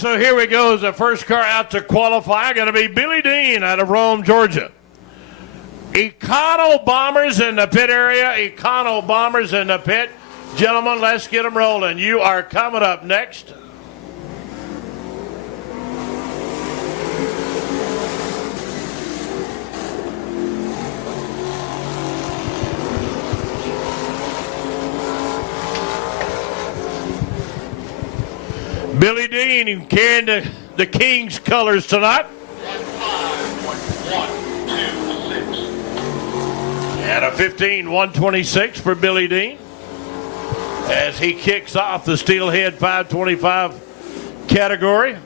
So here we go. The first car out to qualify going to be Billy Dean out of Rome, Georgia. Econo Bombers in the pit area. Econo Bombers in the pit. Gentlemen, let's get them rolling. You are coming up next. Billy Dean carrying the King's colors tonight. And a 15-126 for Billy Dean as he kicks off the Steelhead 525 category.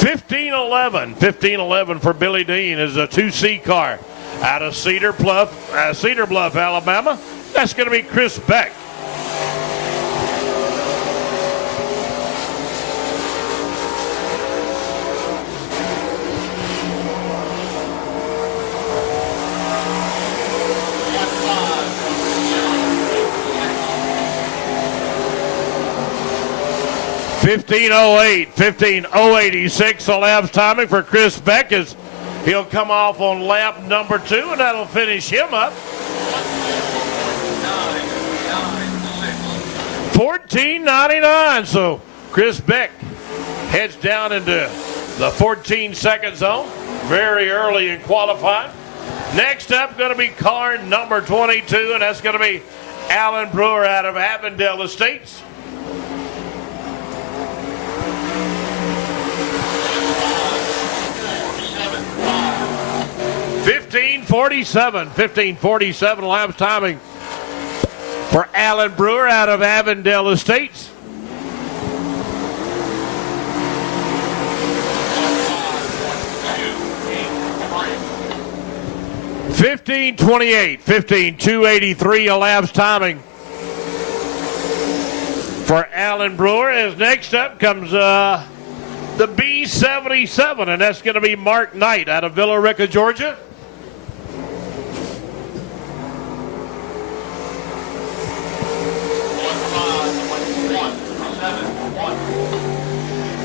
$15.11 for Billy Dean is a 2C car out of Cedar Bluff, Alabama. That's going to be Chris Beck. $15.86 a lap's timing for Chris Beck as he'll come off on lap number 2, and that'll finish him up. 14.99. So Chris Beck heads down into the 14-second zone very early in qualifying. Next up going to be car number 22, and that's going to be Alan Brewer out of Avondale Estates. $15.47 laps timing for Alan Brewer out of Avondale Estates. $15.283 a lap's timing for Alan Brewer. As next up comes the B77, and that's going to be Mark Knight out of Villa Rica, Georgia.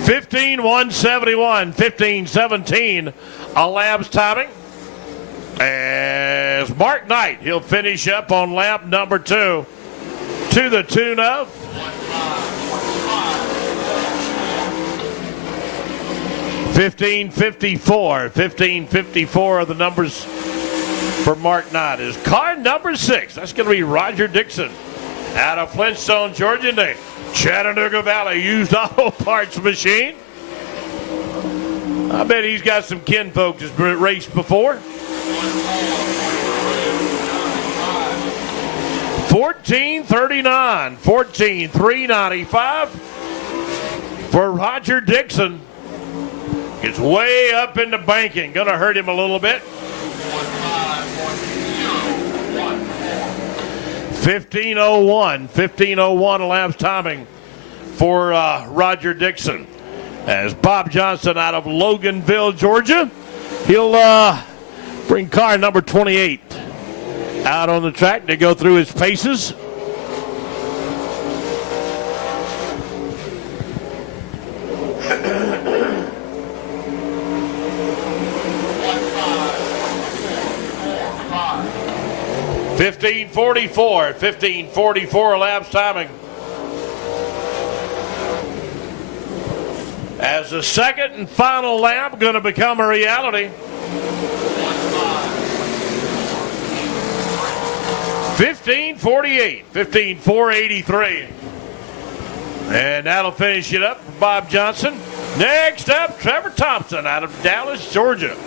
$15.117 a lap's timing as Mark Knight, he'll finish up on lap number 2 to the tune of $15.54 are the numbers for Mark Knight. Is car number 6, that's going to be Roger Dixon out of Flintstone, Georgia, the Chattanooga Valley Used Auto Parts Machine. I bet he's got some kinfolk that's raced before. $14.395 for Roger Dixon. It's way up in the banking. Gonna hurt him a little bit. $15.01 lap's timing for Roger Dixon. As Bob Johnson out of Loganville, Georgia, he'll bring car number 28 out on the track to go through his paces. $15.44 laps timing. As the second and final lap going to become a reality. $15.483. And that'll finish it up for Bob Johnson. Next up, Trevor Thompson out of Dallas, Georgia.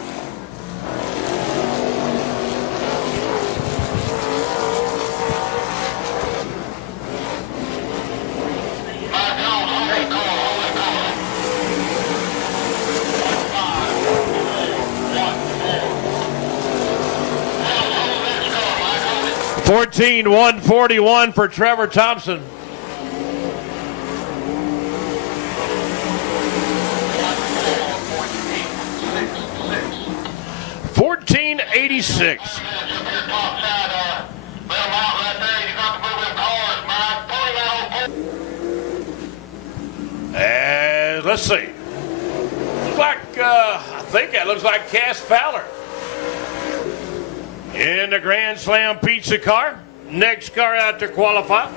$14.141 for Trevor Thompson. $14.86. let's see. Looks like, I think that looks like Cass Fowler in the Grand Slam pizza car. Next car out to qualify.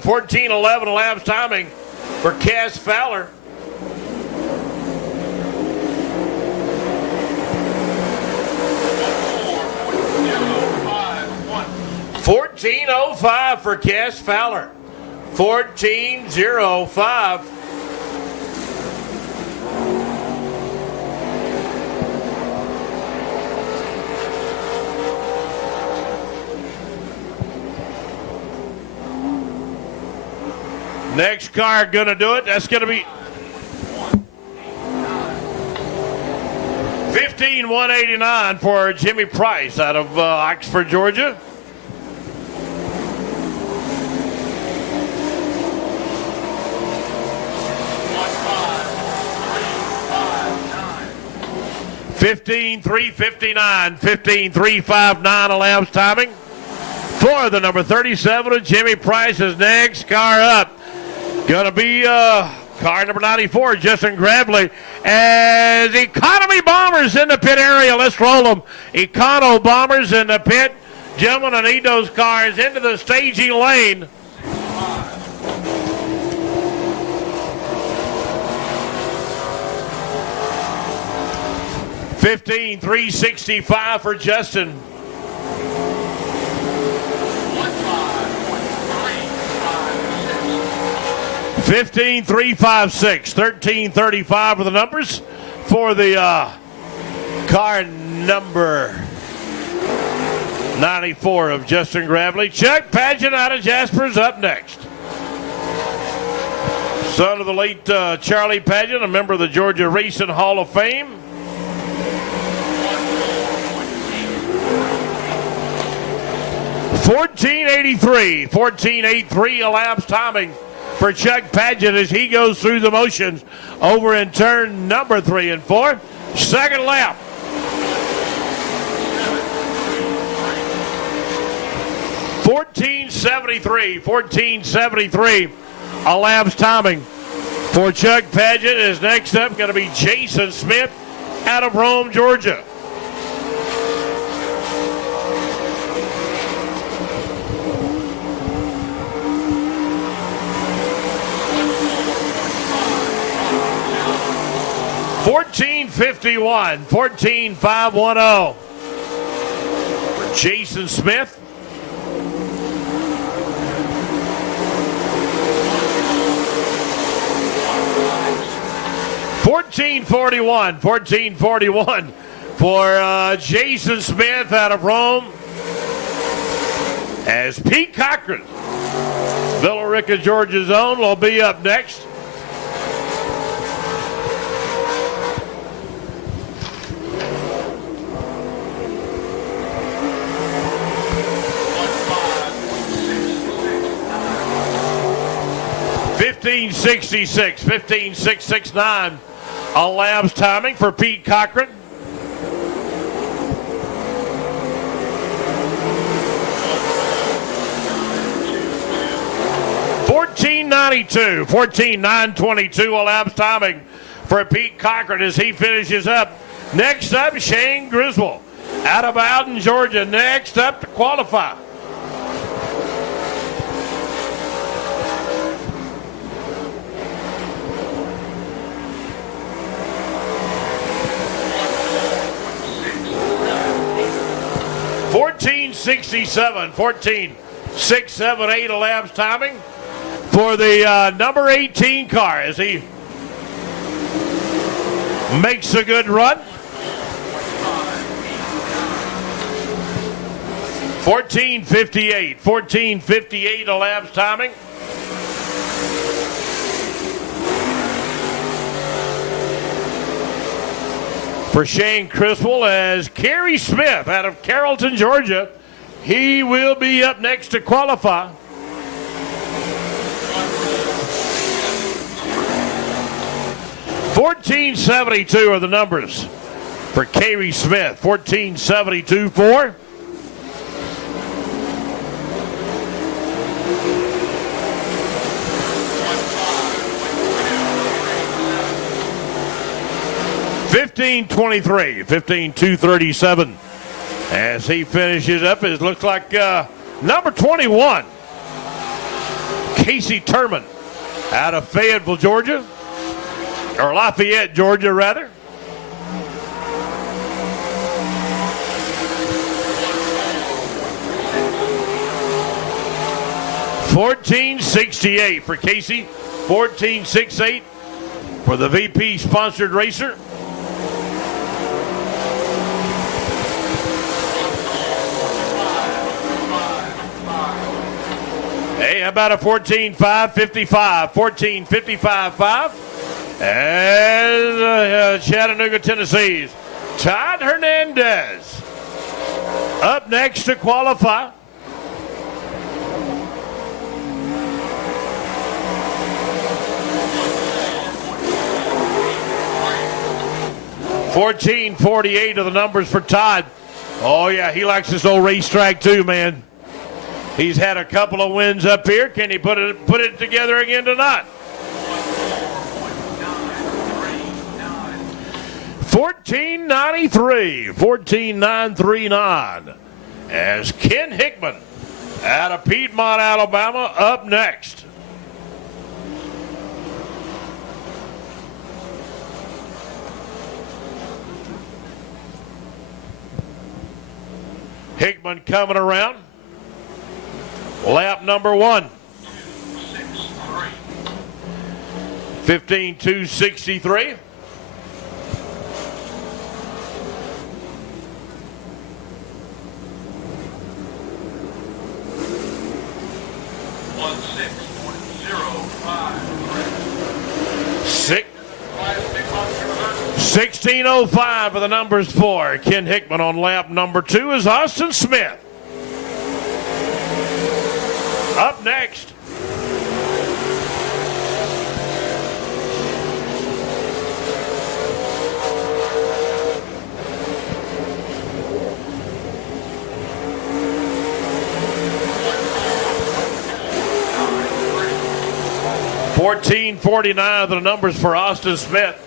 Fourteen eleven laps timing for Cass Fowler. $14.05 for Cass Fowler. 14.05. Next car going to do it. That's going to be 15,189 for Jimmy Price out of Oxford, Georgia. $15,359 laps timing for the number 37 of Jimmy Price's next car up. Gonna be car number 94, Justin Gravely, as Economy Bombers in the pit area. Let's roll them. Econo Bombers in the pit. Gentlemen, I need those cars into the staging lane. $15,365 for Justin. $15,356. $13.35 for the numbers for the car number 94 of Justin Gravely. Chuck Pageant out of Jasper's up next. Son of the late Charlie Pageant, a member of the Georgia Racing Hall of Fame. $14.83 elapsed timing for Chuck Pageant as he goes through the motions over in turn number 3 and 4. Second lap. $14.73 elapsed timing for Chuck Pageant. Is next up going to be Jason Smith out of Rome, Georgia. $14.510 for Jason Smith. $14.41 for Jason Smith out of Rome. As Pete Cochran, Villa Rica, Georgia's own, will be up next. $15.669 elapsed timing for Pete Cochran. $14.922 elapsed timing for Pete Cochran as he finishes up. Next up, Shane Griswold out of Bowden, Georgia. Next up to qualify. $14.678 elapsed timing for the number 18 car as he makes a good run. $14.58 elapsed timing. For Shane Criswell as Kerry Smith out of Carrollton, Georgia. He will be up next to qualify. 1472 are the numbers for Carey Smith. 1472 for. $15.237 as he finishes up. It looks like number 21, Casey Turman, out of Fayetteville, Georgia, or Lafayette, Georgia, rather. $14.68 for Casey. $14.68 for the VP sponsored racer. Hey, how about a 14.555? 14.55.5 as Chattanooga, Tennessee's Todd Hernandez up next to qualify. $14.48 are the numbers for Todd. Oh yeah, he likes this old racetrack too, man. He's had a couple of wins up here. Can he put it together again tonight? 14.93, 14.939 as Ken Hickman out of Piedmont, Alabama, up next. Hickman coming around. Lap number 1. 15.263. Six. 16.05 are the numbers for Ken Hickman on lap number 2 is Austin Smith. Up next. $14.49 are the numbers for Austin Smith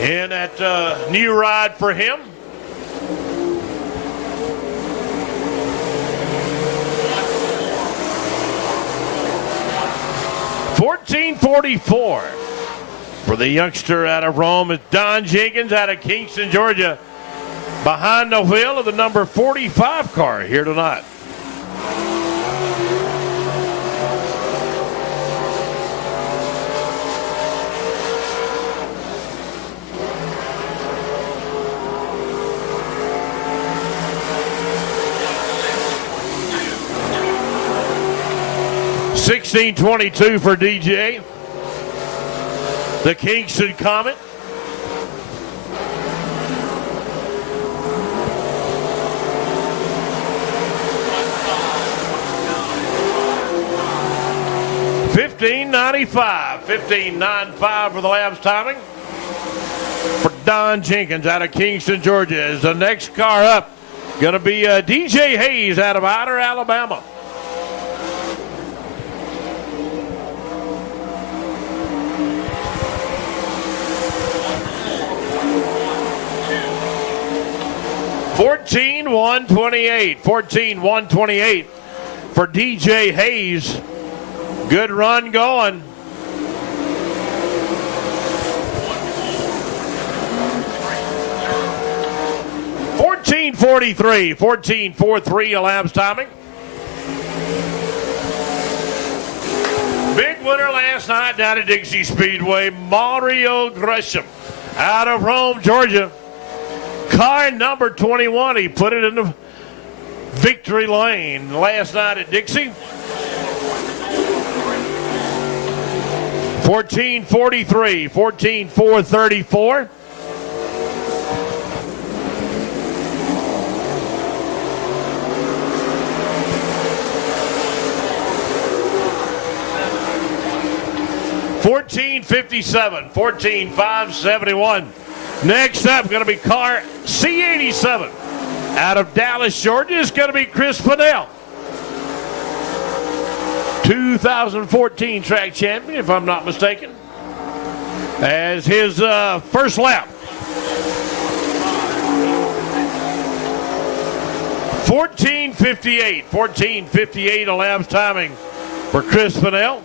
in that new ride for him. $14.44 for the youngster out of Rome is Don Jenkins out of Kingston, Georgia, behind the wheel of the number 45 car here tonight. $16.22 for DJ, the Kingston Comet. $15.95, $15.95 for the lab's timing for Don Jenkins out of Kingston, Georgia. Is the next car up going to be DJ Hayes out of Outer, Alabama. $14.128 for DJ Hayes. Good run going. $14.43 elapsed timing. Big winner last night down at Dixie Speedway, Mario Gresham out of Rome, Georgia. Car number 21, he put it in the victory lane last night at Dixie. 14.43, 14.434. 14:57, 14:571. Next up, going to be car C87 out of Dallas, Georgia. Is going to be Chris Fennell, 2014 track champion, if I'm not mistaken, as his first lap. 14:58 a lap's timing for Chris Fennell.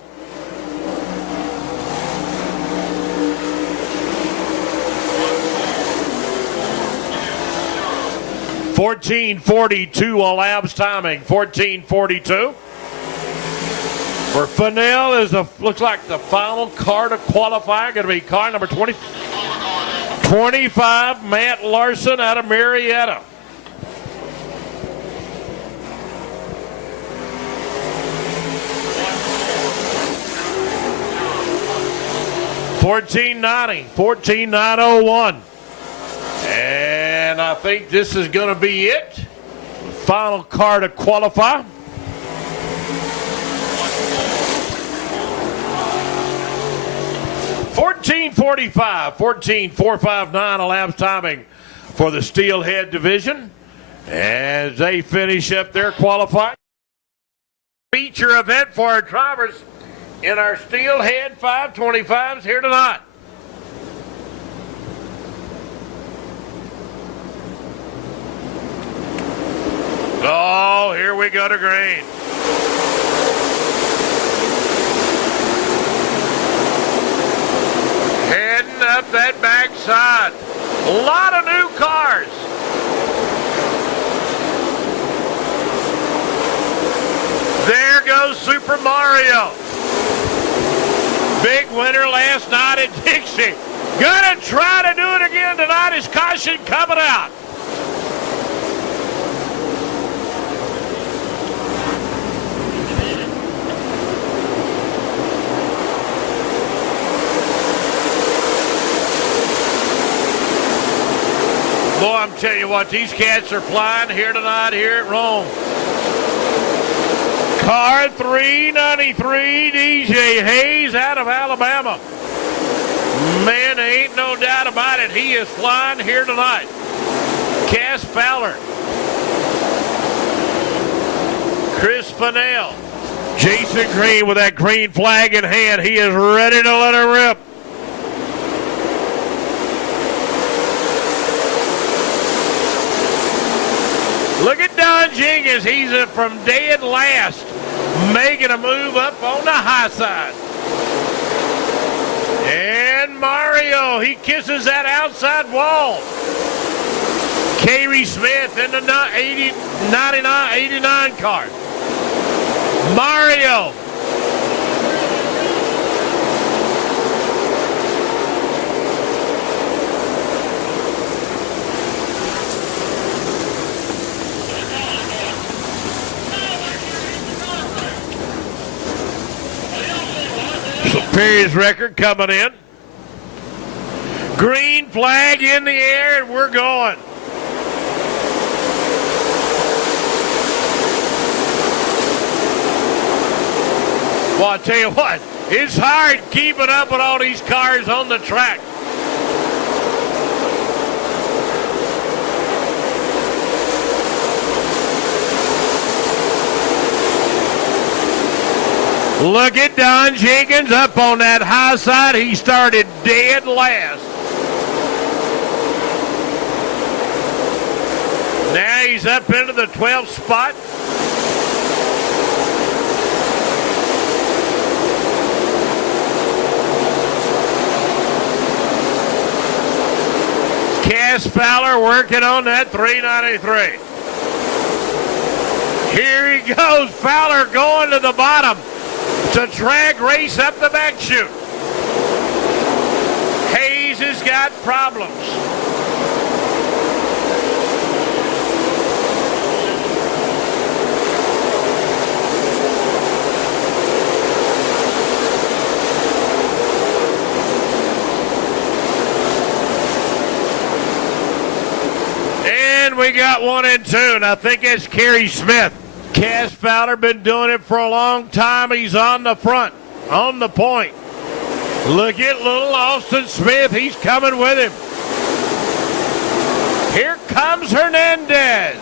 $14.42 a lap's timing. 14:42 for Fennell is looks like the final car to qualify. Going to be car number 25, Matt Larson out of Marietta. $14.901. And I think this is going to be it. Final car to qualify. $14.459 a lap's timing for the Steelhead division as they finish up their qualifying. Feature event for our drivers in our Steelhead 525s here tonight. Oh, here we go to green. Heading up that backside. A lot of new cars. There goes Super Mario. Big winner last night at Dixie. Gonna try to do it again tonight as caution coming out. Boy, I'm telling you what, these cats are flying here tonight here at Rome. Car 393, DJ Hayes out of Alabama. Man, there ain't no doubt about it. He is flying here tonight. Cass Fowler. Chris Fennell. Jason Green with that green flag in hand. He is ready to let her rip. Look at Don Jenkins. He's from dead last, making a move up on the high side. And Mario, he kisses that outside wall. Kerry Smith in the 89 car. Mario. Perry's record coming in. Green flag in the air, and we're going. Well, I tell you what, it's hard keeping up with all these cars on the track. Look at Don Jenkins up on that high side. He started dead last. Now he's up into the 12th spot. Cass Fowler working on that 393. Here he goes. Fowler going to the bottom. It's a drag race up the back chute. Hayes has got problems. And we got 1 and 2, and I think that's Kerry Smith. Cass Fowler been doing it for a long time. He's on the front, on the point. Look at little Austin Smith. He's coming with him. Here comes Hernandez.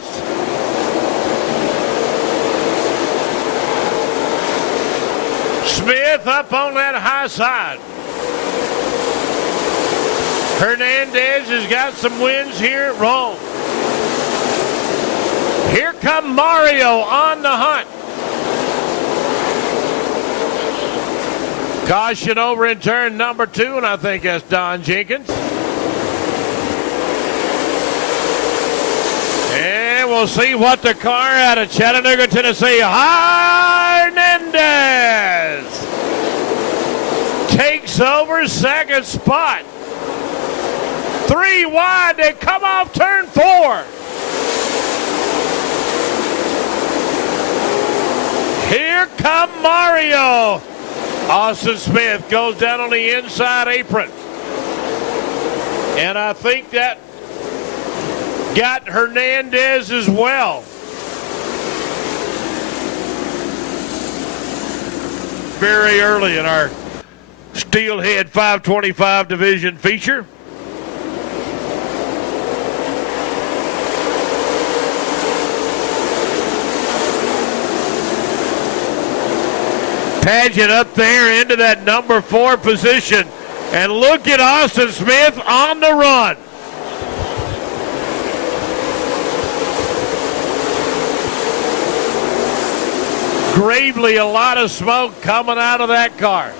Smith up on that high side. Hernandez has got some wins here at Rome. Here come Mario on the hunt. Caution over in turn number 2, and I think that's Don Jenkins. And we'll see what the car out of Chattanooga, Tennessee, Hernandez, takes over second spot. 3 wide, they come off turn 4. Here come Mario. Austin Smith goes down on the inside apron. And I think that got Hernandez as well. Very early in our Steelhead 525 division feature. Paget up there into that number 4 position. And look at Austin Smith on the run. Gravely, a lot of smoke coming out of that car.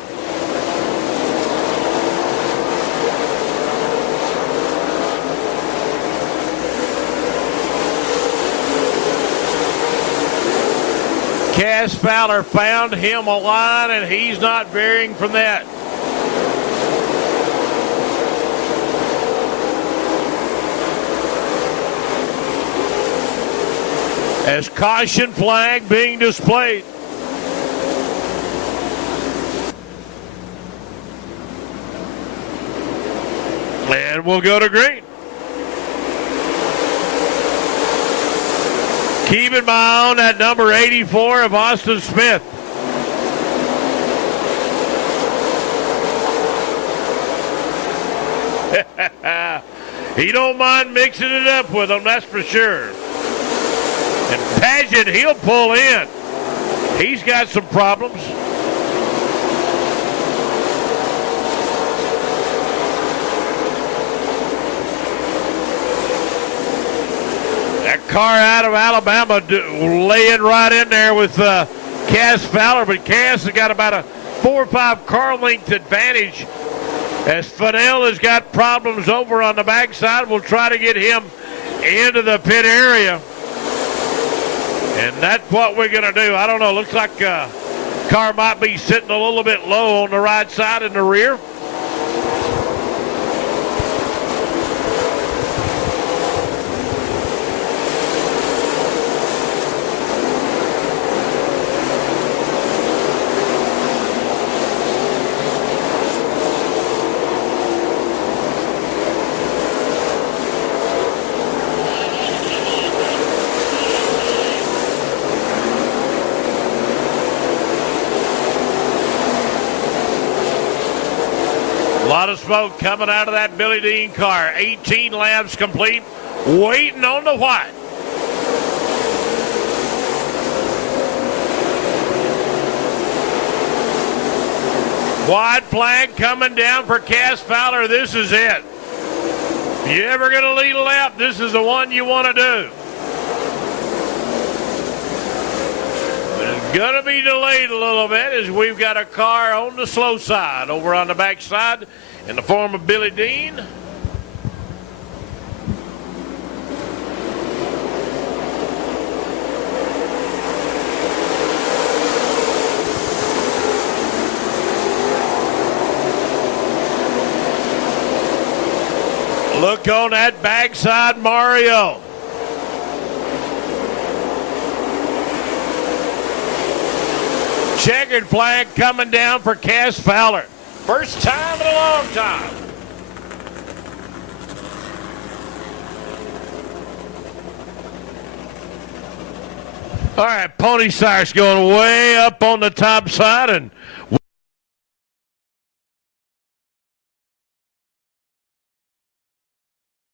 Cass Fowler found him a line, and he's not varying from that. As caution flag being displayed. And we'll go to green. Keep in mind that number 84 of Austin Smith. He don't mind mixing it up with them, that's for sure. And Paget, he'll pull in. He's got some problems. That car out of Alabama laying right in there with Cass Fowler, but Cass has got about a 4 or 5 car length advantage. As Fennell has got problems over on the backside, we'll try to get him into the pit area. And that's what we're going to do. I don't know. Looks like car might be sitting a little bit low on the right side in the rear. A lot of smoke coming out of that Billy Dean car. 18 laps complete, waiting on the white. Wide flag coming down for Cass Fowler. This is it. If you're ever going to lead a lap, this is the one you want to do. Going to be delayed a little bit as we've got a car on the slow side over on the backside in the form of Billy Dean. Look on that backside, Mario. Checkered flag coming down for Cass Fowler. First time in a long time. All right, Pony Sire's going way up on the top side, and